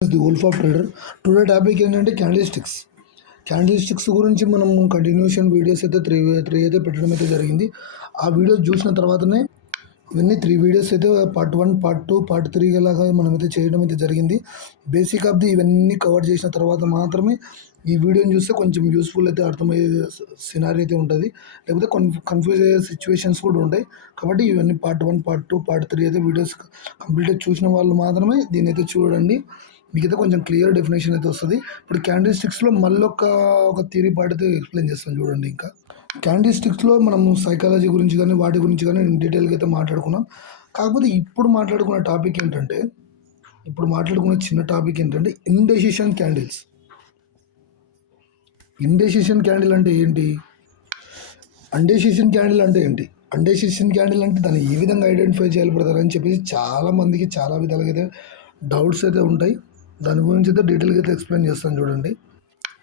The wolf of trader today topic ఏంటంటే candle sticks candle sticks గురించి మనం continuation videos అయితే త్రీ త్రీ అయితే పెట్టడం అయితే జరిగింది. ఆ వీడియోస్ చూసిన తర్వాతనే ఇవన్నీ త్రీ వీడియోస్ అయితే part one part two part three లాగా మనమైతే చేయడం అయితే జరిగింది. బేసిక్ ఆఫ్ ది ఇవన్నీ కవర్ చేసిన తర్వాత మాత్రమే ఈ వీడియోని చూస్తే కొంచెం యూస్ఫుల్ అయితే అర్థమయ్యే సినారీ అయితే ఉంటుంది. లేకపోతే కొన్ని కన్ఫ్యూజ్ అయ్యే సిచ్యువేషన్స్ కూడా ఉంటాయి. కాబట్టి ఇవన్నీ part one part two part three అయితే వీడియోస్ కంప్లీట్గా చూసిన వాళ్ళు మాత్రమే దీని అయితే చూడండి. మీకైతే కొంచెం క్లియర్ డెఫినేషన్ అయితే వస్తుంది. ఇప్పుడు క్యాండిల్ స్టిక్స్లో మళ్ళీ ఒక ఒక థియరీ పార్ట్ అయితే ఎక్స్ప్లెయిన్ చేస్తాను చూడండి ఇంకా. క్యాండిల్ స్టిక్స్లో మనం సైకాలజీ గురించి కానీ వాటి గురించి కానీ డీటెయిల్గా అయితే మాట్లాడుకున్నాం. కాకపోతే ఇప్పుడు మాట్లాడుకున్న టాపిక్ ఏంటంటే ఇప్పుడు మాట్లాడుకున్న చిన్న టాపిక్ ఏంటంటే ఇండెసిషన్ క్యాండిల్స్ ఇండెసిషన్ క్యాండిల్ అంటే ఏంటి? అండెసిషన్ క్యాండిల్ అంటే ఏంటి? అండెసిషన్ క్యాండిల్ అంటే దాన్ని ఏ విధంగా ఐడెంటిఫై చేయాలి బ్రదర్ అని చెప్పేసి చాలామందికి చాలా విధాలుగా అయితే డౌట్స్ అయితే ఉంటాయి. దాని గురించి అయితే డీటెయిల్గా అయితే ఎక్స్ప్లెయిన్ చేస్తాను చూడండి.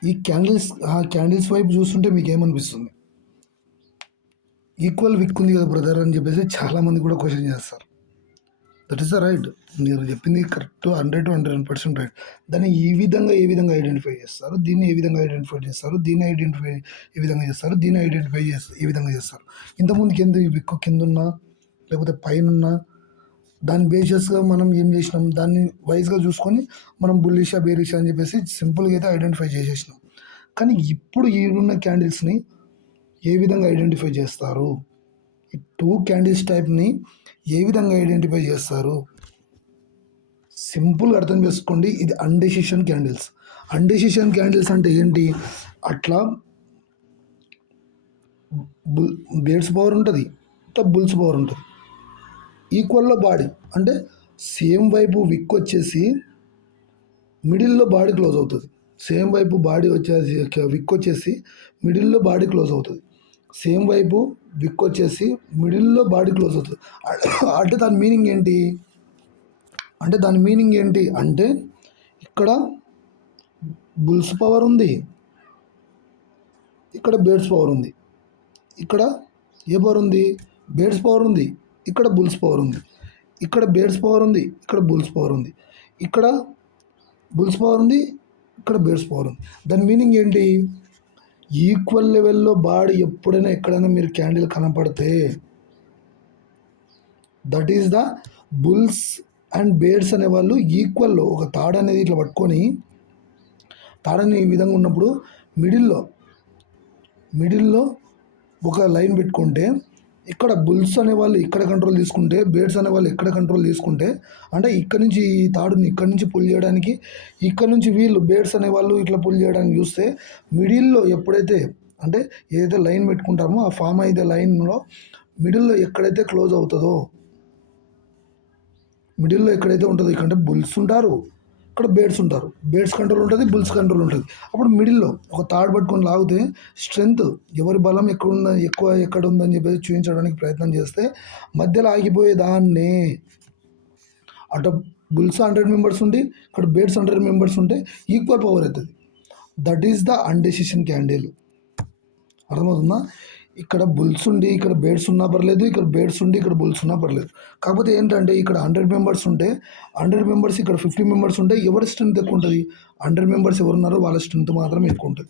ఈ క్యాండిల్స్ ఆ క్యాండిల్స్ వైపు చూస్తుంటే మీకు ఏమనిపిస్తుంది ఈక్వల్ విక్ ఉంది కదా బ్రదర్ అని చెప్పేసి చాలామంది కూడా క్వశ్చన్ చేస్తారు. దట్ ఈస్ ద రైట్ మీరు చెప్పింది correct hundred to hundred percent right దాన్ని ఈ విధంగా ఏ విధంగా ఐడెంటిఫై చేస్తారు? దీన్ని ఏ విధంగా ఐడెంటిఫై చేస్తారు? దీన్ని ఐడెంటిఫై ఏ విధంగా చేస్తారు? దీన్ని ఐడెంటిఫై చేస్తారు? ఏ విధంగా చేస్తారు. ఇంతకుముందు కింద ఈ విక్కు కింద ఉన్నా లేకపోతే పైన ఉన్నా దాని బేసిస్గా మనం ఏం చేసినాం? దాన్ని వైజ్గా చూసుకొని మనం బుల్లిషా బేరిషా అని చెప్పేసి సింపుల్గా అయితే ఐడెంటిఫై చేసేసినాం. కానీ ఇప్పుడు ఈడున్న క్యాండిల్స్ని ఏ విధంగా ఐడెంటిఫై చేస్తారు? ఈ టూ క్యాండిల్స్ టైప్ని ఏ విధంగా ఐడెంటిఫై చేస్తారు? సింపుల్గా అర్థం చేసుకోండి ఇది అన్డెసిషన్ క్యాండిల్స్ అన్డెసిషన్ క్యాండిల్స్ అంటే ఏంటి? అట్లా బుల్ బేడ్స్ పవర్ ఉంటుంది బుల్స్ పవర్ ఉంటుంది. ఈక్వల్లో బాడీ అంటే సేమ్ వైపు విక్ వచ్చేసి మిడిల్లో బాడీ క్లోజ్ అవుతుంది. సేమ్ వైపు బాడీ వచ్చేసి విక్ వచ్చేసి మిడిల్లో బాడీ క్లోజ్ అవుతుంది. సేమ్ వైపు విక్ వచ్చేసి మిడిల్లో బాడీ క్లోజ్ అవుతుంది. అంటే దాని మీనింగ్ ఏంటి? అంటే దాని మీనింగ్ ఏంటి? అంటే ఇక్కడ బుల్స్ పవర్ ఉంది. ఇక్కడ బేడ్స్ పవర్ ఉంది. ఇక్కడ ఏ పవర్ ఉంది? బేడ్స్ పవర్ ఉంది. ఇక్కడ బుల్స్ పవర్ ఉంది. ఇక్కడ బేడ్స్ పవర్ ఉంది ఇక్కడ బుల్స్ పవర్ ఉంది. ఇక్కడ బుల్స్ పవర్ ఉంది ఇక్కడ బేడ్స్ పవర్ ఉంది. దాని మీనింగ్ ఏంటి? ఈక్వల్ లెవెల్లో బాడీ ఎప్పుడైనా ఎక్కడైనా మీరు క్యాండిల్ కనపడితే that is the bulls and bears అనేవాళ్ళు ఈక్వల్లో ఒక తాడు అనేది ఇట్లా పట్టుకొని తాడని ఈ విధంగా ఉన్నప్పుడు మిడిల్లో మిడిల్లో ఒక లైన్ పెట్టుకుంటే ఇక్కడ బుల్స్ అనేవాళ్ళు ఇక్కడ కంట్రోల్ తీసుకుంటే బేడ్స్ అనేవాళ్ళు ఇక్కడ కంట్రోల్ తీసుకుంటే అంటే ఇక్కడ నుంచి ఈ తాడుని ఇక్కడ నుంచి పుల్ చేయడానికి ఇక్కడ నుంచి వీళ్ళు బేడ్స్ అనేవాళ్ళు ఇట్లా పుల్ చేయడానికి చూస్తే మిడిల్లో ఎప్పుడైతే అంటే ఏదైతే లైన్ పెట్టుకుంటామో ఆ ఫామ్ అయితే లైన్లో మిడిల్లో ఎక్కడైతే క్లోజ్ అవుతుందో మిడిల్లో ఎక్కడైతే ఉంటుందో ఇక్కడ బుల్స్ ఉంటారు. అక్కడ బేడ్స్ ఉంటారు. బేడ్స్ కంట్రోల్ ఉంటుంది బుల్స్ కంట్రోల్ ఉంటుంది. అప్పుడు మిడిల్లో ఒక తాడు పట్టుకొని లాగితే స్ట్రెంగ్త్ ఎవరి బలం ఎక్కడ ఎక్కువ ఎక్కడ ఉందని చెప్పేసి చూపించడానికి ప్రయత్నం చేస్తే మధ్యలో ఆగిపోయే దాన్నే అటు బుల్స్ హండ్రెడ్ మెంబర్స్ ఉండి ఇక్కడ బేడ్స్ హండ్రెడ్ మెంబర్స్ ఉంటే ఈక్వల్ పవర్ అవుతుంది. That is the undecision candle. అర్థమవుతుందా? ఇక్కడ బుల్స్ ఉండి ఇక్కడ బేడ్స్ ఉన్నా పర్లేదు ఇక్కడ బేడ్స్ ఉండి ఇక్కడ బుల్స్ ఉన్నా పర్లేదు. కాకపోతే ఏంటంటే ఇక్కడ హండ్రెడ్ మెంబర్స్ ఉంటే హండ్రెడ్ మెంబర్స్ ఇక్కడ ఫిఫ్టీ మెంబర్స్ ఉంటే ఎవరి స్ట్రెంత్ ఎక్కువ ఉంటుంది? హండ్రెడ్ మెంబర్స్ ఎవరు ఉన్నారో వాళ్ళ స్ట్రెంత్ మాత్రమే ఎక్కువ ఉంటుంది.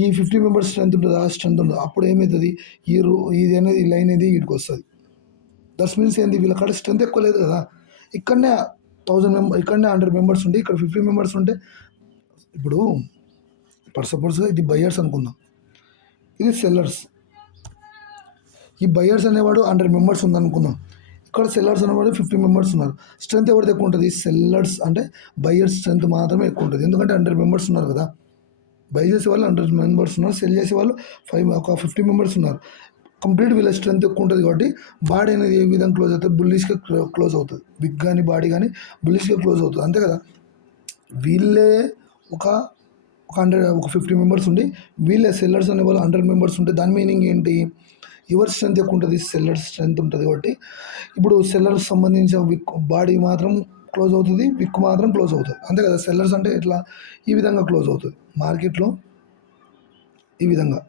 ఈ ఫిఫ్టీ మెంబర్స్ స్ట్రెంత్ ఉంటుంది ఆ స్ట్రెంత్ ఉంటుంది. అప్పుడు ఏమవుతుంది ఈ రో ఇది అనేది ఈ లైన్ అనేది వీటికి వస్తుంది. దట్స్ మీన్స్ ఏంది? వీళ్ళ కాడ స్ట్రెంత్ ఎక్కువ లేదు కదా? ఇక్కడనే థౌజండ్ మెంబర్ ఇక్కడనే హండ్రెడ్ మెంబర్స్ ఉంటే ఇక్కడ ఫిఫ్టీ మెంబర్స్ ఉంటే ఇప్పుడు ఫర్ సపోజ్గా ఇది బయ్యర్స్ అనుకుందాం. ఇది సెల్లర్స్ ఈ బయర్స్ అనేవాడు హండ్రెడ్ మెంబర్స్ ఉందనుకుందాం. ఇక్కడ సెల్లర్స్ అనేవాడు ఫిఫ్టీ మెంబర్స్ ఉన్నారు. స్ట్రెంత్ ఎవరిది ఎక్కువ ఉంటుంది? సెల్లర్స్ అంటే బయర్స్ స్ట్రెంత్ మాత్రమే ఎక్కువ ఉంటుంది. ఎందుకంటే హండ్రెడ్ మెంబర్స్ ఉన్నారు కదా. బై చేసే వాళ్ళు హండ్రెడ్ మెంబర్స్ ఉన్నారు. సెల్ చేసే వాళ్ళు ఫైవ్ ఒక ఫిఫ్టీ మెంబర్స్ ఉన్నారు. కంప్లీట్ వీళ్ళ స్ట్రెంత్ ఎక్కువ ఉంటుంది కాబట్టి బాడీ అనేది ఏ విధంగా క్లోజ్ అవుతుంది? బుల్లిష్గా క్లోజ్ అవుతుంది. బిగ్ కానీ బాడీ కానీ బుల్లిష్గా క్లోజ్ అవుతుంది. అంతే కదా? వీళ్ళే ఒక ఒక హండ్రెడ్ ఒక ఫిఫ్టీ మెంబర్స్ ఉండి వీళ్ళే సెల్లర్స్ అనే వాళ్ళు హండ్రెడ్ మెంబర్స్ ఉంటే దాని మీనింగ్ ఏంటి? ఎవరి స్ట్రెంత్ ఎక్కువ ఉంటుంది సెల్లర్ స్ట్రెంత్ ఉంటుంది కాబట్టి. ఇప్పుడు సెల్లర్స్ సంబంధించిన విక్ బాడీ మాత్రం క్లోజ్ అవుతుంది విక్ మాత్రం క్లోజ్ అవుతుంది. అంతే కదా సెల్లర్స్ అంటే ఇట్లా ఈ విధంగా క్లోజ్ అవుతుంది. మార్కెట్లో ఈ విధంగా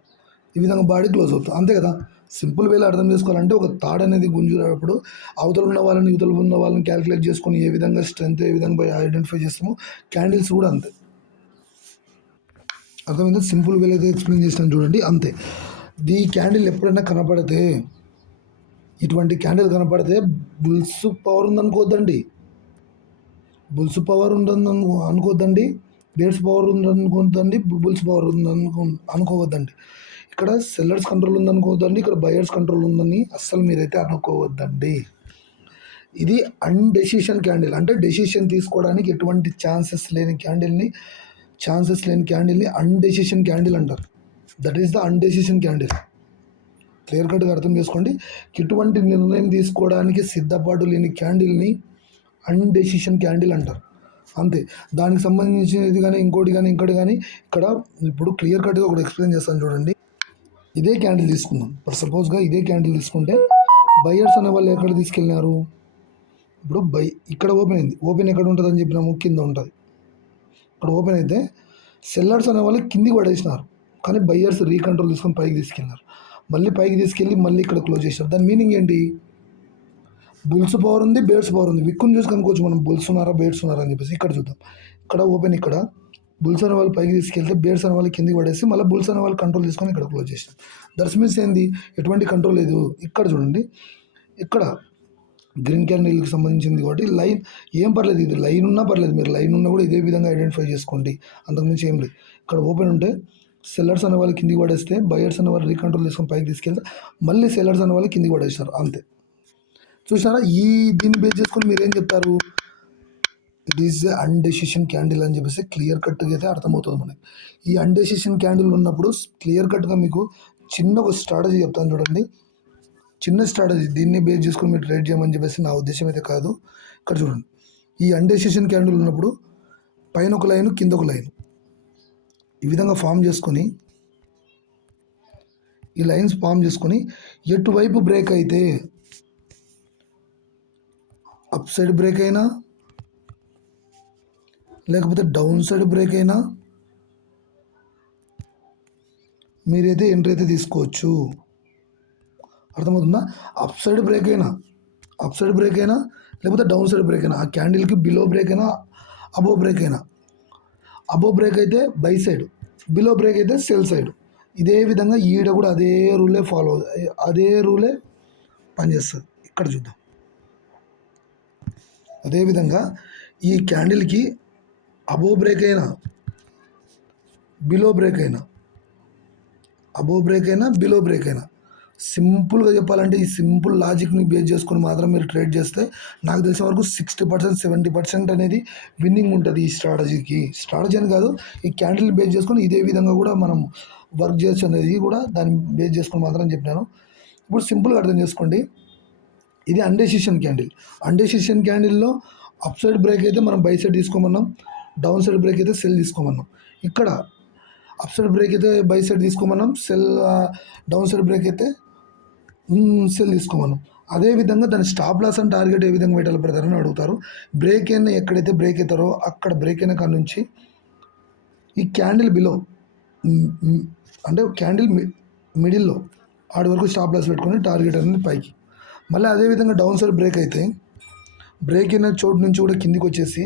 ఈ విధంగా బాడీ క్లోజ్ అవుతుంది. అంతే కదా? సింపుల్ వేలో అర్థం చేసుకోవాలంటే ఒక తాడ్ అనేది గుంజునప్పుడు అవతల ఉన్న వాళ్ళని ఇవతల ఉన్న వాళ్ళని క్యాలిక్యులేట్ చేసుకొని ఏ విధంగా స్ట్రెంత్ ఏ విధంగా ఐడెంటిఫై చేస్తామో క్యాండిల్స్ కూడా అంతే. అర్థమైందా? సింపుల్ వేలో అయితే ఎక్స్ప్లెయిన్ చేస్తాను చూడండి అంతే. ఈ క్యాండిల్ ఎప్పుడైనా కనపడితే ఇటువంటి క్యాండిల్ కనపడితే బుల్స్ పవర్ ఉందనుకోవద్దండి. బుల్స్ పవర్ ఉందని అనుకోవద్దండి. బేడ్స్ పవర్ ఉందనుకోద్దండి బుల్స్ పవర్ ఉందనుకో అనుకోవద్దండి. ఇక్కడ సెల్లర్స్ కంట్రోల్ ఉందనుకోవద్దండి. ఇక్కడ బయర్స్ కంట్రోల్ ఉందని అస్సలు మీరైతే అనుకోవద్దండి. ఇది అన్డెసిషన్ క్యాండిల్. అంటే డెసిషన్ తీసుకోవడానికి ఎటువంటి ఛాన్సెస్ లేని క్యాండిల్ని ఛాన్సెస్ లేని క్యాండిల్ని అన్డెసిషన్ క్యాండిల్ అంటారు. That is the undecision candle clear కట్గా అర్థం చేసుకోండి. ఇటువంటి నిర్ణయం తీసుకోవడానికి సిద్ధపాటు లేని క్యాండిల్ని అన్డెసిషన్ క్యాండిల్ అంటారు. అంతే. దానికి సంబంధించినది కానీ ఇంకోటి కానీ ఇంకోటి కానీ ఇక్కడ ఇప్పుడు క్లియర్ కట్గా ఒకటి ఎక్స్ప్లెయిన్ చేస్తాను చూడండి. ఇదే క్యాండిల్ తీసుకుందాం. ఇప్పుడు సపోజ్గా ఇదే క్యాండిల్ తీసుకుంటే బయర్స్ అనే వాళ్ళు ఎక్కడ తీసుకెళ్ళినారు? ఇప్పుడు బై ఇక్కడ ఓపెన్ అయింది. ఓపెన్ ఎక్కడ ఉంటుంది అని చెప్పినాము? కింద ఉంటుంది. ఇక్కడ ఓపెన్ అయితే సెల్లర్స్ అనే వాళ్ళు కిందికి పడేసినారు. కానీ బయ్యర్స్ రీకంట్రోల్ తీసుకొని పైకి తీసుకెళ్ళారు మళ్ళీ పైకి తీసుకెళ్ళి మళ్ళీ ఇక్కడ క్లోజ్ చేశారు దాని మీనింగ్ ఏంటి? బుల్స్ పవర్ ఉంది బేడ్స్ పవర్ ఉంది. విక్కుని చూసి కనుకోవచ్చు మనం బుల్స్ ఉన్నారా బేడ్స్ ఉన్నారా అని చెప్పేసి ఇక్కడ చూద్దాం. ఇక్కడ ఓపెన్ ఇక్కడ. బుల్స్ అనే వాళ్ళు పైకి తీసుకెళ్తే బేడ్స్ అనే వాళ్ళు కిందికి పడేసి మళ్ళీ బుల్స్ అనే వాళ్ళు కంట్రోల్ తీసుకొని ఇక్కడ క్లోజ్ చేశారు దట్స్ మీన్స్ ఏంది? ఎటువంటి కంట్రోల్ లేదు. ఇక్కడ చూడండి. ఇక్కడ గ్రీన్ క్యాండిల్కి సంబంధించింది కాబట్టి లైన్ ఏం పర్లేదు ఇది లైన్ ఉన్నా పర్లేదు. మీరు లైన్ ఉన్నా కూడా ఇదే విధంగా ఐడెంటిఫై చేసుకోండి. అంతకుమించి ఏం లేదు. ఇక్కడ ఓపెన్ ఉంటే సెల్లర్స్ అనే వాళ్ళు కిందికి పడేస్తే బయర్స్ అనే వాళ్ళు రీకంట్రోల్ తీసుకొని పైకి తీసుకెళ్తే మళ్ళీ సెల్లర్స్ అనే వాళ్ళు కిందికి పడేస్తారు అంతే. చూసారా ఈ దీన్ని బేస్ చేసుకొని మీరు ఏం చెప్తారు ఇట్ ఈస్ అన్డెసిషన్ క్యాండిల్ అని చెప్పేసి క్లియర్ కట్గా అయితే అర్థమవుతుంది మనకి. ఈ అన్డెసిషన్ క్యాండిల్ ఉన్నప్పుడు క్లియర్ కట్గా మీకు చిన్న ఒక స్ట్రాటజీ చెప్తాను చూడండి. చిన్న స్ట్రాటజీ దీన్ని బేస్ చేసుకొని మీరు ట్రేడ్ చేయమని చెప్పేసి నా ఉద్దేశం అయితే కాదు. ఇక్కడ చూడండి. ఈ అన్డెసిషన్ క్యాండిల్ ఉన్నప్పుడు పైన ఒక లైన్ కింద ఒక లైన్ ఈ విధంగా ఫామ్ చేసుకొని ఈ లైన్స్ ఫామ్ చేసుకొని ఎటువైపు బ్రేక్ అయితే అప్ సైడ్ బ్రేక్ అయినా లేకపోతే డౌన్ సైడ్ బ్రేక్ అయినా మీరైతే ఎంట్రీ అయితే తీసుకోవచ్చు. అర్థమవుతుందా? అప్ సైడ్ బ్రేక్ అయినా అప్ సైడ్ బ్రేక్ అయినా లేకపోతే డౌన్ సైడ్ బ్రేక్ అయినా ఆ క్యాండిల్కి బిలో బ్రేక్ అయినా అబో బ్రేక్ అయినా అబో బ్రేక్ అయితే బై సైడ్. బిలో బ్రేక్ అయితే సెల్ సైడ్ ఇదే విధంగా ఈడ కూడా అదే రూలే ఫాలో అదే రూలే పనిచేస్తుంది. ఇక్కడ చూద్దాం. అదేవిధంగా ఈ క్యాండిల్కి అబో బ్రేక్ అయినా బిలో బ్రేక్ అయినా అబో బ్రేక్ అయినా బిలో బ్రేక్ అయినా సింపుల్గా చెప్పాలంటే ఈ సింపుల్ లాజిక్ని బేస్ చేసుకొని మాత్రం మీరు ట్రేడ్ చేస్తే నాకు తెలిసిన వరకు సిక్స్టీ పర్సెంట్ సెవెంటీ పర్సెంట్ అనేది విన్నింగ్ ఉంటుంది ఈ స్ట్రాటజీకి. స్ట్రాటజీ అని కాదు ఈ క్యాండిల్ బేస్ చేసుకొని ఇదే విధంగా కూడా మనం వర్క్ చేయొచ్చు అనేది కూడా దాన్ని బేస్ చేసుకొని మాత్రం చెప్పినాను. ఇప్పుడు సింపుల్గా అర్థం చేసుకోండి. ఇది అన్డెసిషన్ క్యాండిల్. అన్డెసిషన్ క్యాండిల్లో అప్ సైడ్ బ్రేక్ అయితే మనం బై సైడ్ తీసుకోమన్నాం డౌన్ సైడ్ బ్రేక్ అయితే సెల్ తీసుకోమన్నాం. ఇక్కడ అప్ సైడ్ బ్రేక్ అయితే బై సైడ్ తీసుకోమన్నాం సెల్ డౌన్ సైడ్ బ్రేక్ అయితే సెల్ తీసుకోమను. అదేవిధంగా దాని స్టాప్ లాస్ అండ్ టార్గెట్ ఏ విధంగా పెట్టాలి పెడతారని అడుగుతారు. బ్రేక్ అయిన ఎక్కడైతే బ్రేక్ అవుతారో అక్కడ బ్రేక్ అయిన కాడ నుంచి ఈ క్యాండిల్ బిలో అంటే క్యాండిల్ మిడిల్లో ఆడి వరకు స్టాప్ లాస్ పెట్టుకొని టార్గెట్ అనేది పైకి. మళ్ళీ అదేవిధంగా డౌన్ సైడ్ బ్రేక్ అయితే బ్రేక్ అయిన చోటు నుంచి కూడా కిందికి వచ్చేసి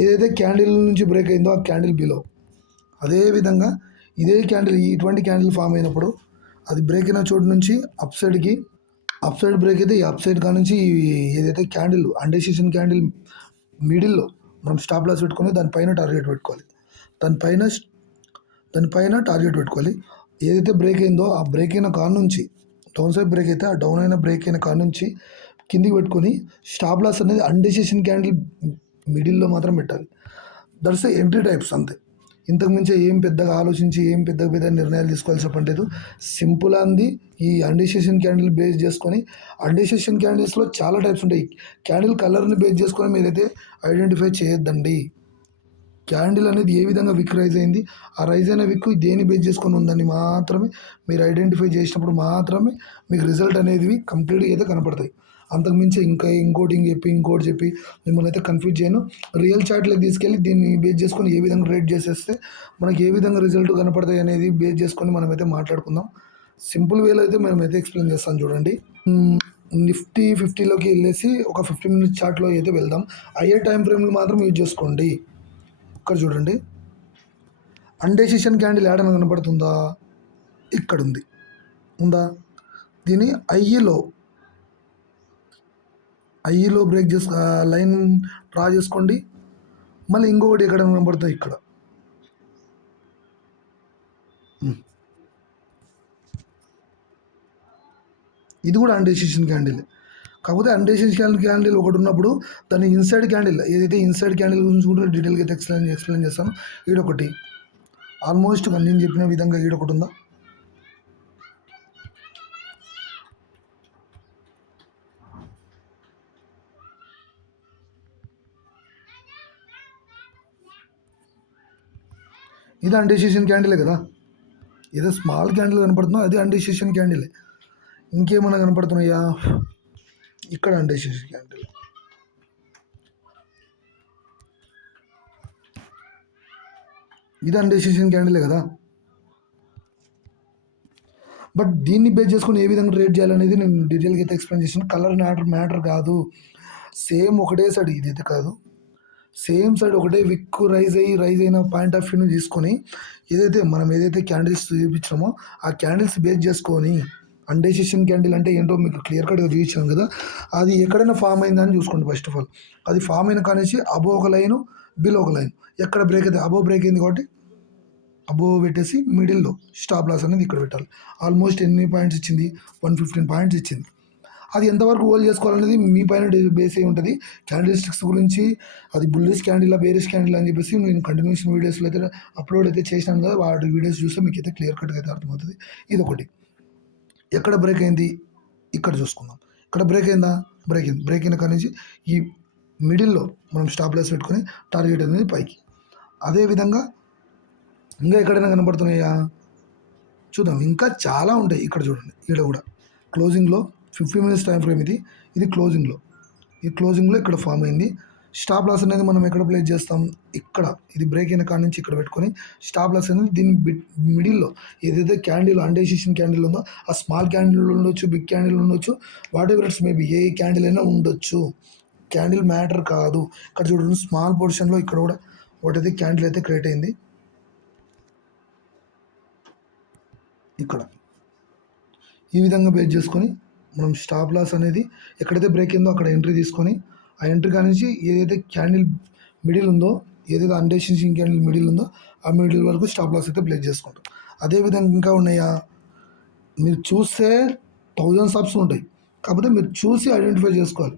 ఏదైతే క్యాండిల్ నుంచి బ్రేక్ అయిందో ఆ క్యాండిల్ బిలో అదేవిధంగా ఇదే క్యాండిల్ ఇటువంటి క్యాండిల్ ఫామ్ అయినప్పుడు అది బ్రేక్ అయిన చోటు నుంచి అప్ సైడ్కి అప్ సైడ్ బ్రేక్ అయితే ఈ అప్ సైడ్ కా నుంచి ఏదైతే క్యాండిల్ అండెసిషన్ క్యాండిల్ మిడిల్లో మనం స్టాప్ లాస్ పెట్టుకొని దానిపైన టార్గెట్ పెట్టుకోవాలి. దానిపైన దానిపైన టార్గెట్ పెట్టుకోవాలి. ఏదైతే బ్రేక్ అయిందో ఆ బ్రేక్ అయిన కార్ నుంచి డౌన్ సైడ్ బ్రేక్ అయితే ఆ డౌన్ అయిన బ్రేక్ అయిన కార్ నుంచి కిందికి పెట్టుకొని స్టాప్ లాస్ అనేది అన్డెసిషన్ క్యాండిల్ మిడిల్లో మాత్రం పెట్టాలి. దట్స్ ఎంట్రీ టైప్స్ అంతే. ఇంతకుమించి ఏం పెద్దగా ఆలోచించి ఏం పెద్ద పెద్ద నిర్ణయాలు తీసుకోవాల్సిన పని లేదు. సింపుల్ అంది. ఈ అండిసేషన్ క్యాండిల్ బేస్ చేసుకొని అండిసేషన్ క్యాండిల్స్లో చాలా టైప్స్ ఉంటాయి. క్యాండిల్ కలర్ని బేస్ చేసుకొని మీరైతే ఐడెంటిఫై చేయొద్దండి. క్యాండిల్ అనేది ఏ విధంగా విక్ రైజ్ అయింది? ఆ రైజ్ అయిన విక్ దేని బేస్ చేసుకొని ఉందని మాత్రమే? మీరు ఐడెంటిఫై చేసినప్పుడు మాత్రమే మీకు రిజల్ట్ అనేది కంప్లీట్గా అయితే కనపడతాయి. అంతకుమించి ఇంకా ఇంకోటి ఇంక చెప్పి ఇంకోటి చెప్పి మిమ్మల్ని అయితే కన్ఫ్యూజ్ చేయను. రియల్ చార్ట్లోకి తీసుకెళ్ళి దీన్ని బేస్ చేసుకొని ఏ విధంగా రేట్ చేసేస్తే మనకి ఏ విధంగా రిజల్ట్ కనపడతాయి అనేది బేస్ చేసుకొని మనమైతే మాట్లాడుకుందాం. సింపుల్ వేలో అయితే మనమైతే అయితే ఎక్స్ప్లెయిన్ చేస్తాం చూడండి. నిఫ్టీ ఫిఫ్టీలోకి వెళ్ళేసి ఒక ఫిఫ్టీ మినిట్స్ చార్ట్లో అయితే వెళ్దాం. అయ్యే టైం ఫ్రేమ్లు మాత్రం యూజ్ చేసుకోండి. ఇక్కడ చూడండి. అన్డెసిషన్ క్యాండిల్ ఏడన కనబడుతుందా ఇక్కడ ఉంది ఉందా? దీని ఐఈలో ఐఈలో బ్రేక్ చేసు లైన్ డ్రా చేసుకోండి. మళ్ళీ ఇంకొకటి ఎక్కడ కనబడుతుంది ఇక్కడ. ఇది కూడా అన్డెసిషన్ క్యాండిల్ కాకపోతే అన్డేషన్ క్యాండిల్ ఒకటి ఉన్నప్పుడు దాని ఇన్సైడ్ క్యాండిల్ ఏదైతే ఇన్సైడ్ క్యాండిల్ గురించి కూడా డీటెయిల్గా అయితే ఎక్స్ప్లెయిన్ ఎక్స్ప్లెయిన్ చేస్తాను. ఈడొకటి ఆల్మోస్ట్ నేను చెప్పిన విధంగా ఈడొకటి ఉందా? ఇది అన్డెసిషన్ క్యాండిలే కదా? ఏదో స్మాల్ క్యాండిల్ కనపడుతుందో అది అన్డెసిషన్ క్యాండిలే. ఇంకేమైనా కనపడుతున్నాయా? ఇక్కడ అన్డెసిషన్ క్యాండిల్. ఇది అన్డెసిషన్ క్యాండిలే కదా? బట్ దీన్ని బేస్ చేసుకుని ఏ విధంగా రేట్ చేయాలనేది నేను డీటెయిల్గా అయితే ఎక్స్ప్లెయిన్ చేసాను కలర్ మ్యాటర్ మ్యాటర్ కాదు. సేమ్ ఒకటే సైడ్ ఇదైతే కాదు. సేమ్ సైడ్ ఒకటే విక్ రైజ్ అయ్యి రైజ్ అయిన పాయింట్ ఆఫ్ వ్యూని తీసుకొని ఏదైతే మనం ఏదైతే క్యాండిల్స్ చూపించామో ఆ క్యాండిల్స్ బేస్ చేసుకొని అన్డెసిషన్ క్యాండిల్ అంటే ఏంటో మీకు క్లియర్ కట్గా చూపించాను కదా అది ఎక్కడైనా ఫామ్ అయిందని చూసుకోండి ఫస్ట్ ఆఫ్ ఆల్ అది ఫామ్ అయిన కానించి అబో ఒక లైన్ బిలో ఒక లైన్ ఎక్కడ బ్రేక్ అయితే అబో బ్రేక్ అయింది కాబట్టి అబో పెట్టేసి మిడిల్లో స్టాప్ లాస్ అనేది ఇక్కడ పెట్టాలి. ఆల్మోస్ట్ ఎన్ని పాయింట్స్ ఇచ్చింది? వన్ ఫిఫ్టీన్ పాయింట్స్ ఇచ్చింది. అది ఎంతవరకు హోల్డ్ చేసుకోవాలనేది మీ పైన బేస్ అయి ఉంటుంది. క్యాండిల్స్టిక్స్ గురించి అది బుల్లెస్ క్యాండిల్ బేరిస్ క్యాండిల్ అని చెప్పేసి నేను కంటిన్యూషన్ వీడియోస్లో అయితే అప్లోడ్ అయితే చేసినాను కదా వాటి వీడియోస్ చూస్తే మీకు అయితే క్లియర్ కట్గా అయితే అర్థమవుతుంది. ఇది ఒకటి ఎక్కడ బ్రేక్ అయింది? ఇక్కడ చూసుకుందాం. ఇక్కడ బ్రేక్ అయిందా? బ్రేక్ అయింది. బ్రేక్ అయిన కానీ ఈ మిడిల్లో మనం స్టాప్ లెస్ పెట్టుకొని టార్గెట్ అనేది పైకి. అదేవిధంగా ఇంకా ఎక్కడైనా కనబడుతున్నాయా? చూద్దాం. ఇంకా చాలా ఉంటాయి ఇక్కడ చూడండి. ఇక్కడ కూడా. క్లోజింగ్లో ఫిఫ్టీ మినిట్స్ టైం ఫ్రేమ్ ఇది. ఇది క్లోజింగ్లో ఈ క్లోజింగ్లో ఇక్కడ ఫామ్ అయింది. స్టాప్ లాస్ అనేది మనం ఎక్కడ ప్లేస్ చేస్తాం? ఇక్కడ. ఇది బ్రేక్ అయిన కాడ నుంచి ఇక్కడ పెట్టుకొని స్టాప్ లాస్ అనేది దీని మిడిల్లో ఏదైతే క్యాండిల్ అండేసేషన్ క్యాండిల్ ఉందో ఆ స్మాల్ క్యాండిల్ ఉండొచ్చు బిగ్ క్యాండిల్ ఉండొచ్చు whatever it's maybe a candle అయినా ఉండొచ్చు. క్యాండిల్ మ్యాటర్ కాదు. ఇక్కడ చూడండి స్మాల్ పోర్షన్లో ఇక్కడ కూడా ఒకటైతే క్యాండిల్ అయితే క్రియేట్ అయింది. ఇక్కడ. ఈ విధంగా బేస్ చేసుకొని మనం స్టాప్ లాస్ అనేది ఎక్కడైతే బ్రేక్ అయిందో అక్కడ ఎంట్రీ తీసుకొని ఆ ఎంట్రీ కానించి ఏదైతే క్యాండిల్ మిడిల్ ఉందో ఏదైతే అన్డేషన్ క్యాండిల్ మిడిల్ ఉందో ఆ మిడిల్ వరకు స్టాప్ లాస్ అయితే ప్లేస్ చేసుకుంటాం. అదేవిధంగా ఇంకా ఉన్నాయా మీరు చూస్తే థౌజండ్ స్టాప్స్ ఉంటాయి. కాకపోతే మీరు చూసి ఐడెంటిఫై చేసుకోవాలి.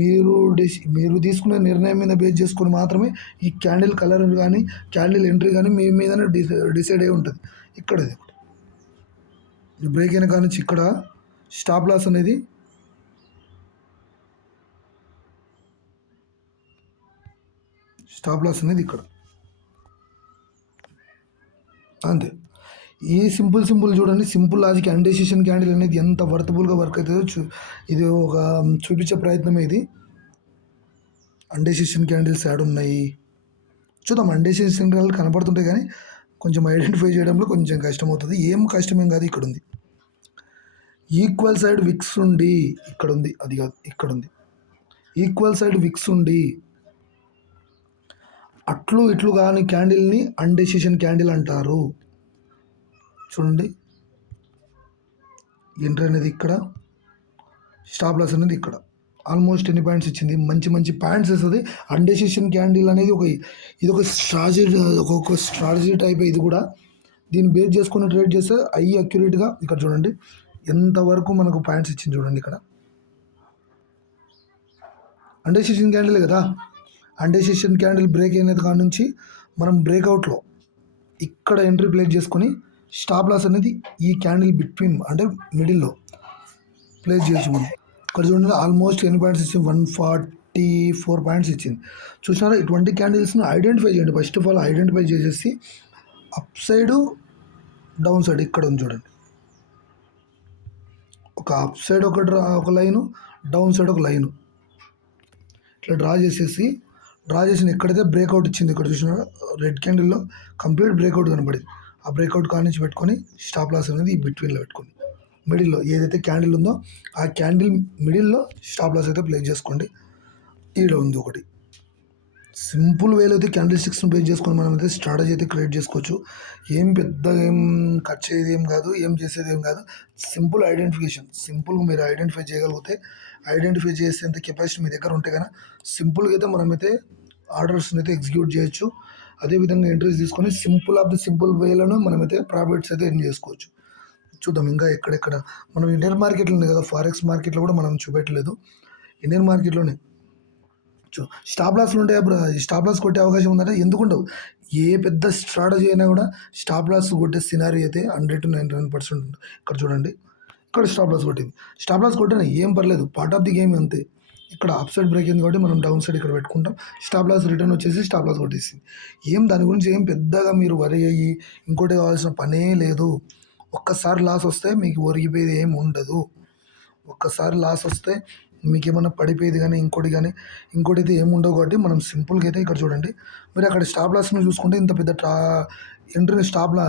మీరు డిసి మీరు తీసుకునే నిర్ణయం మీద బేస్ చేసుకొని మాత్రమే ఈ క్యాండిల్ కలర్ కానీ క్యాండిల్ ఎంట్రీ కానీ మీ మీదనే డిసై డిసైడ్ అయి ఉంటుంది. ఇక్కడ బ్రేక్ అయిన కానీ ఇక్కడ స్టాప్ లాస్ అనేది స్టాప్ లాస్ అనేది ఇక్కడ. అంతే. ఈ సింపుల్ సింపుల్ చూడండి సింపుల్ లాజిక్ అండెసిషన్ క్యాండిల్ అనేది ఎంత వర్తబుల్గా వర్క్ అవుతుందో చూ ఇది ఒక చూపించే ప్రయత్నం ఇది. అండెసిషన్ క్యాండిల్స్ యాడ్ ఉన్నాయి. చూద్దాం అండెసిషన్ క్యాండిల్ కనపడుతుంటాయి కానీ కొంచెం ఐడెంటిఫై చేయడంలో కొంచెం కష్టం అవుతుంది ఏం కష్టమేం కాదు ఇక్కడ ఉంది ఈక్వల్ సైడ్ విక్స్ ఉండి ఇక్కడ ఉంది అది కాదు ఇక్కడ ఉంది ఈక్వల్ సైడ్ విక్స్ ఉండి అట్లు ఇట్లు కాని క్యాండిల్ని అన్డెసిషన్ క్యాండిల్ అంటారు. చూడండి. ఎంటర్ అనేది ఇక్కడ. స్టాప్ లాస్ అనేది ఇక్కడ. ఆల్మోస్ట్ ఎన్ని పాయింట్స్ ఇచ్చింది? మంచి మంచి పాయింట్స్ ఇస్తుంది. అన్డెసిషన్ క్యాండిల్ అనేది ఒక ఇది ఒక స్ట్రాటజీ ఒక స్ట్రాటజీ టైప్ ఇది కూడా. దీన్ని బేస్ చేసుకుని ట్రేడ్ చేస్తే అవి అక్యురేట్గా ఇక్కడ చూడండి. ఎంతవరకు మనకు పాయింట్స్ ఇచ్చింది చూడండి ఇక్కడ. అండెసిషన్ క్యాండిల్ కదా. అండెసిషన్ క్యాండిల్ బ్రేక్ అయినది కాడ నుంచి మనం బ్రేక్అవుట్లో ఇక్కడ ఎంట్రీ ప్లేస్ చేసుకొని స్టాప్ లాస్ అనేది ఈ క్యాండిల్ బిట్వీన్ అంటే మిడిల్లో ప్లేస్ చేయొచ్చు మనం ఇక్కడ చూడండి ఆల్మోస్ట్ ఎన్ని పాయింట్స్ ఇచ్చింది? వన్ ఫార్టీ ఫోర్ పాయింట్స్ ఇచ్చింది. చూసినారా ఇటువంటి క్యాండిల్స్ని ఐడెంటిఫై చేయండి. ఫస్ట్ ఆఫ్ ఆల్ ఐడెంటిఫై చేసేసి అప్ సైడు డౌన్ సైడ్ ఇక్కడ ఉంది చూడండి. ఒక అప్ సైడ్ ఒక డ్రా ఒక లైను డౌన్ సైడ్ ఒక లైను. ఇట్లా డ్రా చేసేసి డ్రా చేసిన ఎక్కడైతే బ్రేక్అవుట్ ఇచ్చింది ఇక్కడ చూసిన రెడ్ క్యాండిల్లో కంప్లీట్ బ్రేక్అవుట్ కనబడింది. ఆ బ్రేక్అవుట్ కాడ నుంచి పెట్టుకొని స్టాప్ లాస్ అనేది ఈ బిట్వీన్లో పెట్టుకోండి. మిడిల్లో ఏదైతే క్యాండిల్ ఉందో ఆ క్యాండిల్ మిడిల్లో స్టాప్ లాస్ అయితే ప్లేస్ చేసుకోండి. ఈడ ఉంది ఒకటి. సింపుల్ వేలో అయితే క్యాండిల్ స్టిక్స్ని బేస్ చేసుకొని మనం అయితే స్ట్రాటజీ అయితే క్రియేట్ చేసుకోవచ్చు. ఏం పెద్దగా ఏం కట్ చేసేది ఏం కాదు ఏం చేసేది ఏం కాదు. సింపుల్ ఐడెంటిఫికేషన్ సింపుల్గా మీరు ఐడెంటిఫై చేయగలిగితే ఐడెంటిఫై చేసేంత కెపాసిటీ మీ దగ్గర ఉంటే కనుక సింపుల్గా అయితే మనమైతే ఆర్డర్స్ని అయితే ఎగ్జిక్యూట్ చేయొచ్చు. అదేవిధంగా ఇంట్రెస్ట్ తీసుకొని సింపుల్ ఆఫ్ ది సింపుల్ వేలను మనమైతే ప్రాఫిట్స్ అయితే ఎర్న్ చేసుకోవచ్చు. చూద్దాం ఇంకా ఎక్కడెక్కడ. మనం ఇండియన్ మార్కెట్లోనే కదా ఫారెక్స్ మార్కెట్లో కూడా మనం చూపెట్టలేదు. ఇండియన్ మార్కెట్లోనే స్టాప్ లాస్లు ఉంటాయి బ్రో స్టాప్ లాస్ కొట్టే అవకాశం ఉందంటే ఎందుకు ఉండవు? ఏ పెద్ద స్ట్రాటజీ అయినా కూడా స్టాప్ లాస్ కొట్టే సినారీ అయితే hundred to ninety nine percent ఉంటుంది. ఇక్కడ చూడండి. ఇక్కడ స్టాప్ లాస్ కొట్టింది. స్టాప్ లాస్ కొట్టిన ఏం పర్లేదు. పార్ట్ ఆఫ్ ది గేమ్ అంతే. ఇక్కడ అప్ సైడ్ బ్రేక్ అయింది కాబట్టి మనం డౌన్ సైడ్ ఇక్కడ పెట్టుకుంటాం. స్టాప్ లాస్ రిటర్న్ వచ్చేసి స్టాప్ లాస్ కొట్టేసింది. ఏం దాని గురించి ఏం పెద్దగా మీరు వరి అయ్యి ఇంకోటి కావాల్సిన పనే లేదు. ఒక్కసారి లాస్ వస్తే మీకు ఒరిగిపోయేది ఏం ఉండదు. ఒక్కసారి లాస్ వస్తే మీకు ఏమన్నా పడిపోయేది కానీ ఇంకోటి కానీ ఇంకోటి అయితే ఏముండవు కాబట్టి మనం సింపుల్గా అయితే ఇక్కడ చూడండి. మీరు అక్కడ స్టాప్ లాస్ని చూసుకుంటే ఇంత పెద్ద ట్రా ఎంట్రీ స్టాప్ లా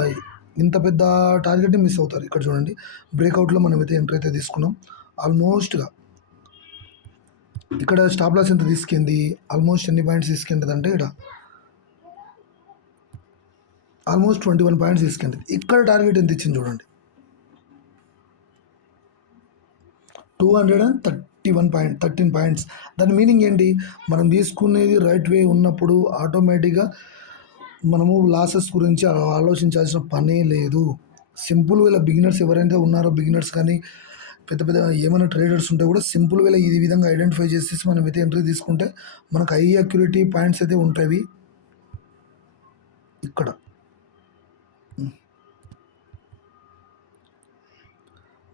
ఇంత పెద్ద టార్గెట్ని మిస్ అవుతారు. ఇక్కడ చూడండి. బ్రేక్అవుట్లో మనం అయితే ఎంట్రీ అయితే తీసుకున్నాం. ఆల్మోస్ట్గా ఇక్కడ స్టాప్ లాస్ ఎంత తీసుకుంది? ఆల్మోస్ట్ ఎన్ని పాయింట్స్ తీసుకుంటుంది అంటే ఇక్కడ ఆల్మోస్ట్ ట్వంటీ వన్ పాయింట్స్ తీసుకుంది ఇక్కడ టార్గెట్ ఎంత ఇచ్చింది చూడండి. Two hundred and thirty thirty one point thirteen points దాని మీనింగ్ ఏంటి? మనం తీసుకునేది రైట్ వే ఉన్నప్పుడు ఆటోమేటిక్గా మనము లాసెస్ గురించి ఆలోచించాల్సిన పనే లేదు. సింపుల్ వేల బిగినర్స్ ఎవరైతే ఉన్నారో బిగినర్స్ కానీ పెద్ద పెద్ద ఏమైనా ట్రేడర్స్ ఉంటే కూడా సింపుల్ వేళ ఈ విధంగా ఐడెంటిఫై చేసేసి మనం అయితే ఎంట్రీ తీసుకుంటే మనకు హై అక్యూరిటీ పాయింట్స్ అయితే ఉంటాయి. ఇక్కడ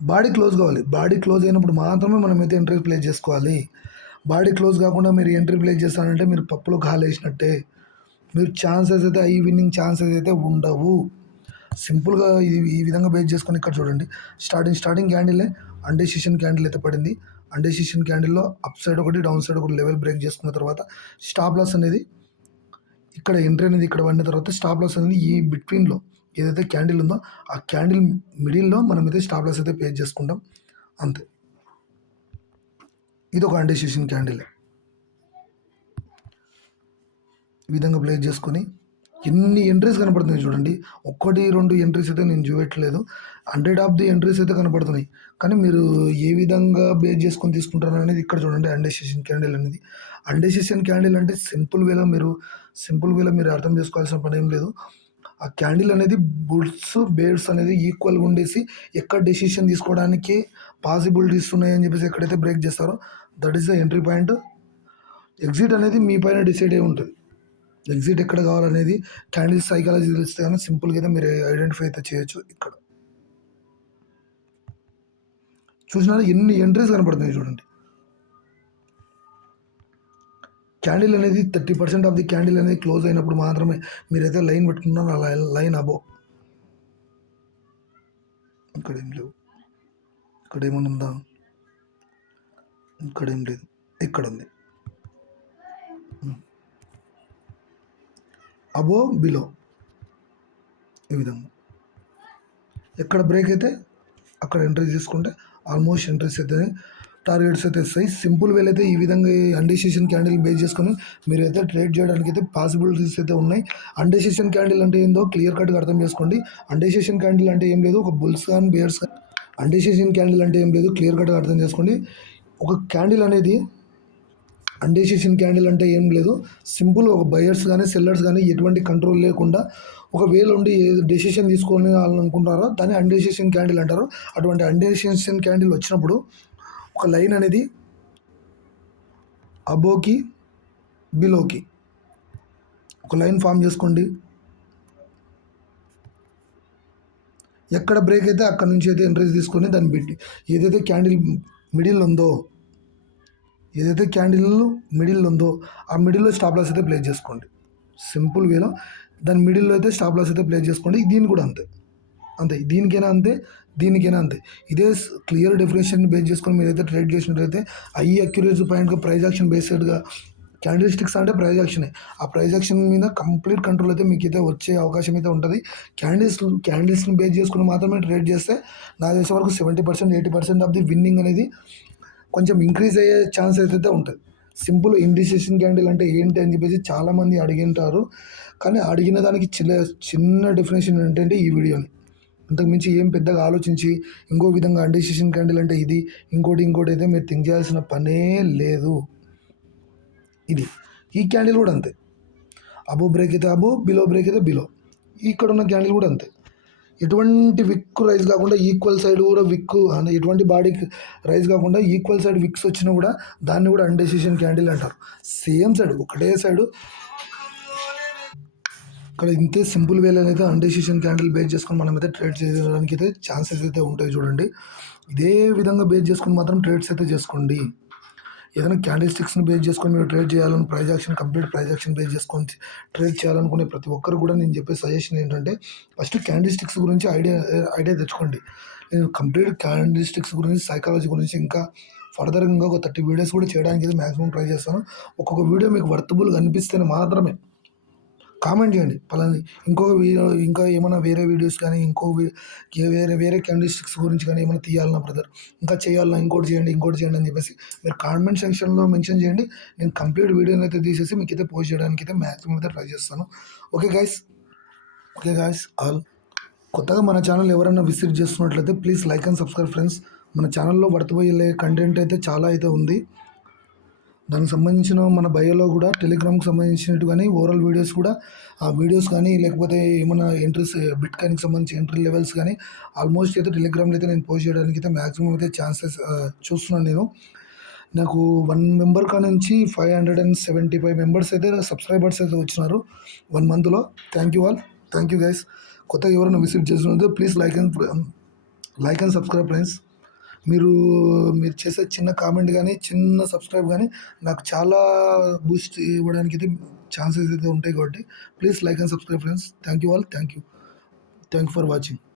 బాడీ క్లోజ్ కావాలి. బాడీ క్లోజ్ అయినప్పుడు మాత్రమే మనం అయితే ఎంట్రీ ప్లే చేసుకోవాలి. బాడీ క్లోజ్ కాకుండా మీరు ఎంట్రీ ప్లేస్ చేస్తారంటే మీరు పప్పులో కాలేసినట్టే మీరు ఛాన్సెస్ అయితే ఐ విన్నింగ్ ఛాన్సెస్ అయితే ఉండవు. సింపుల్గా ఇది ఈ విధంగా బేస్ చేసుకొని ఇక్కడ చూడండి. Starting starting candle indecision candle అయితే పడింది. అండెసిషన్ క్యాండిల్లో అప్ సైడ్ ఒకటి డౌన్ సైడ్ ఒకటి లెవెల్ బ్రేక్ చేసుకున్న తర్వాత స్టాప్ లాస్ అనేది ఇక్కడ ఎంట్రీ అనేది ఇక్కడ పడిన తర్వాత స్టాప్ లాస్ అనేది ఈ బిట్వీన్లో ఏదైతే క్యాండిల్ ఉందో ఆ క్యాండిల్ మిడిల్లో మనం అయితే స్టాప్ లాస్ అయితే పే చేసుకుంటాం. అంతే. ఇది ఒక అండెసిషన్ క్యాండిల్ ఈ విధంగా ప్లేస్ చేసుకొని ఎన్ని ఎంట్రీస్ కనపడుతున్నాయి చూడండి. ఒక్కటి రెండు ఎంట్రీస్ అయితే నేను చూపెట్టలేదు. హండ్రెడ్ ఆఫ్ ది ఎంట్రీస్ అయితే కనపడుతున్నాయి. కానీ మీరు ఏ విధంగా బేస్ చేసుకొని తీసుకుంటారు అనేది ఇక్కడ చూడండి అండెసిషన్ క్యాండిల్ అనేది. అండెసిషన్ క్యాండిల్ అంటే సింపుల్ వేలో మీరు సింపుల్ వేలో మీరు అర్థం చేసుకోవాల్సిన పని ఏం లేదు. ఆ క్యాండిల్ అనేది బుడ్స్ బేర్స్ అనేది ఈక్వల్గా ఉండేసి ఎక్కడ డెసిషన్ తీసుకోవడానికి పాసిబిలిటీస్ ఉన్నాయని చెప్పేసి ఎక్కడైతే బ్రేక్ చేస్తారో that is the entry point exit అనేది మీ పైన డిసైడ్ అయి ఉంటుంది. ఎగ్జిట్ ఎక్కడ కావాలనేది క్యాండిల్ సైకాలజీ తెలిస్తే కానీ సింపుల్గా అయితే మీరు ఐడెంటిఫై అయితే చేయొచ్చు ఇక్కడ. చూసినారా? ఎన్ని ఎంట్రీస్ కనపడుతున్నాయి చూడండి. క్యాండిల్ అనేది thirty percent of the candle అనేది క్లోజ్ అయినప్పుడు మాత్రమే మీరైతే లైన్ పెట్టుకున్నారు అలా లైన్ అబో. ఇక్కడ ఏం లేవు. ఇక్కడ ఏమైనా ఉందా? ఇక్కడ ఏం లేదు. ఇక్కడ ఉంది. అబో బిలో ఈ విధంగా. ఎక్కడ బ్రేక్ అయితే అక్కడ ఎంట్రీ తీసుకుంటే ఆల్మోస్ట్ ఎంట్రీస్ అయితే టార్గెట్స్ అయితే వస్తాయి. సింపుల్ వేలు అయితే ఈ విధంగా అండెసిషన్ క్యాండిల్ బేస్ చేసుకొని మీరు అయితే ట్రేడ్ చేయడానికి అయితే పాసిబిలిటీస్ అయితే ఉన్నాయి. అండెసిషన్ క్యాండిల్ అంటే ఏందో క్లియర్ కట్గా అర్థం చేసుకోండి. అండెసిషన్ క్యాండిల్ అంటే ఏం లేదు ఒక బుల్స్ కానీ బేర్స్ కానీ. అండెసిషన్ క్యాండిల్ అంటే ఏం లేదు క్లియర్ కట్గా అర్థం చేసుకోండి. ఒక క్యాండిల్ అనేది అండెసిషన్ క్యాండిల్ అంటే ఏం లేదు సింపుల్ ఒక బయర్స్ కానీ సెల్లర్స్ కానీ ఎటువంటి కంట్రోల్ లేకుండా ఒక వేలో ఉండి ఏ డెసిషన్ తీసుకోవాలని అనుకుంటారో దాన్ని అండేసేషన్ క్యాండిల్ అంటారు. అటువంటి అండెసిషన్ క్యాండిల్ వచ్చినప్పుడు ఒక లైన్ అనేది అబోకి బిలోకి. ఒక లైన్ ఫామ్ చేసుకోండి. ఎక్కడ బ్రేక్ అయితే అక్కడ నుంచి అయితే ఎంట్రీస్ తీసుకొని దాన్ని పెట్టి. ఏదైతే క్యాండిల్ మిడిల్ ఉందో ఏదైతే క్యాండిల్ మిడిల్ ఉందో ఆ మిడిల్లో స్టాప్ లాస్ అయితే ప్లేస్ చేసుకోండి. సింపుల్ వేలో దాని మిడిల్లో అయితే స్టాప్ లాస్ అయితే ప్లేస్ చేసుకోండి. దీన్ని కూడా అంతే. అంతే. దీనికైనా అంతే దీనికైనా అంతే. ఇదే క్లియర్ డెఫినేషన్ బేస్ చేసుకొని మీరైతే ట్రేడ్ చేసినట్లయితే ఐ అక్యురేసీ పాయింట్గా ప్రైజ్ యాక్షన్ బేస్డ్గా క్యాండిల్ స్టిక్స్ అంటే ప్రైజ్ యాక్షనే. ఆ ప్రైజ్ యాక్షన్ మీద కంప్లీట్ కంట్రోల్ అయితే మీకు అయితే వచ్చే అవకాశం అయితే ఉంటుంది. క్యాండిల్స్ క్యాండిల్స్ని బేస్ చేసుకుని మాత్రమే ట్రేడ్ చేస్తే నాకు తెలిసే వరకు seventy percent eighty percent of the winning అనేది కొంచెం ఇంక్రీజ్ అయ్యే ఛాన్స్ అయితే ఉంటుంది. సింపుల్ ఇండిసిషన్ క్యాండిల్ అంటే ఏంటి అని చెప్పేసి చాలామంది అడిగింటారు. కానీ అడిగిన దానికి చిన్న చిన్న డెఫినేషన్ ఏంటంటే ఈ వీడియోని. అంతకుమించి ఏం పెద్దగా ఆలోచించి ఇంకో విధంగా అండిసిషన్ క్యాండిల్ అంటే ఇది ఇంకోటి ఇంకోటి అయితే మీరు థింక్ చేయాల్సిన పనే లేదు. ఇది. ఈ క్యాండిల్ కూడా అంతే. అబో బ్రేక్ అయితే అబో బిలో బ్రేక్ అయితే బిలో ఇక్కడ ఉన్న క్యాండిల్ కూడా అంతే. ఎటువంటి విక్ రైజ్ కాకుండా ఈక్వల్ సైడ్ కూడా విక్ అంటే ఎటువంటి బాడీకి రైజ్ కాకుండా ఈక్వల్ సైడ్ విక్స్ వచ్చినా కూడా దాన్ని కూడా అన్డెసిషన్ క్యాండిల్ అంటారు. సేమ్ సైడ్ ఒకటే సైడు ఇక్కడ ఇంతే సింపుల్ వేలో అయితే అన్డెసిషన్ క్యాండిల్ బేస్ చేసుకొని మనం అయితే ట్రేడ్ చేయడానికి అయితే ఛాన్సెస్ అయితే ఉంటాయి చూడండి. ఇదే విధంగా బేస్ చేసుకొని మాత్రం ట్రేడ్స్ అయితే చేసుకోండి. ఏదైనా క్యాండిల్ స్టిక్స్ని బేస్ చేసుకొని మీరు ట్రేడ్ చేయాలని price action complete price action base చేసుకొని ట్రేడ్ చేయాలనుకునే ప్రతి ఒక్కరు కూడా నేను చెప్పే సజెషన్ ఏంటంటే ఫస్ట్ క్యాండిల్ స్టిక్స్ గురించి ఐడియా ఐడియా తెచ్చుకోండి. నేను కంప్లీట్ క్యాండిల్ స్టిక్స్ గురించి సైకాలజీ గురించి ఇంకా ఫర్దర్గా ఒక థర్టీ వీడియోస్ కూడా చేయడానికి అయితే మ్యాక్సిమం ట్రై చేస్తాను. ఒక్కొక్క వీడియో మీకు వర్తబుల్గా అనిపిస్తేనే మాత్రమే. కామెంట్ చేయండి. పలాని ఇంకొక వీడియో ఇంకా ఏమైనా వేరే వీడియోస్ కానీ ఇంకో వేరే వేరే క్యాండిస్టిక్స్ గురించి కానీ ఏమైనా తీయాలన్నా బ్రదర్ ఇంకా చేయాలన్నా ఇంకోటి చేయండి ఇంకోటి చేయండి అని చెప్పేసి మీరు కామెంట్ సెక్షన్లో మెన్షన్ చేయండి. నేను కంప్లీట్ వీడియోని అయితే తీసేసి మీకు అయితే పోస్ట్ చేయడానికి అయితే మ్యాక్సిమం అయితే ట్రై చేస్తాను. Okay guys okay guys all కొత్తగా మన ఛానల్ ఎవరైనా విజిట్ చేస్తున్నట్లయితే please like and subscribe friends మన ఛానల్లో వర్తపోయే కంటెంట్ అయితే చాలా అయితే ఉంది. దానికి సంబంధించిన మన బయోలో కూడా టెలిగ్రామ్కి సంబంధించినట్టు కానీ ఓవరాల్ వీడియోస్ కూడా ఆ వీడియోస్ కానీ లేకపోతే ఏమైనా ఎంట్రీస్ బిట్ కాయిన్కి సంబంధించి ఎంట్రీ లెవెల్స్ కానీ ఆల్మోస్ట్ అయితే టెలిగ్రామ్లో అయితే నేను పోస్ట్ చేయడానికి అయితే మ్యాక్సిమం అయితే ఛాన్సెస్ చూస్తున్నాను నేను. నాకు వన్ మెంబర్ కా నుంచి five hundred and seventy five members అయితే సబ్స్క్రైబర్స్ అయితే వచ్చినారు వన్ మంత్లో. Thank you all. Thank you guys. కొత్తగా ఎవరైనా visit చేస్తున్నదో please like and like and subscribe friends. మీరు మీరు చేసే చిన్న కామెంట్ కానీ చిన్న సబ్స్క్రైబ్ కానీ నాకు చాలా బూస్ట్ ఇవ్వడానికి అయితే ఛాన్సెస్ అయితే ఉంటాయి కాబట్టి please like and subscribe friends thank you all thank you thank you for watching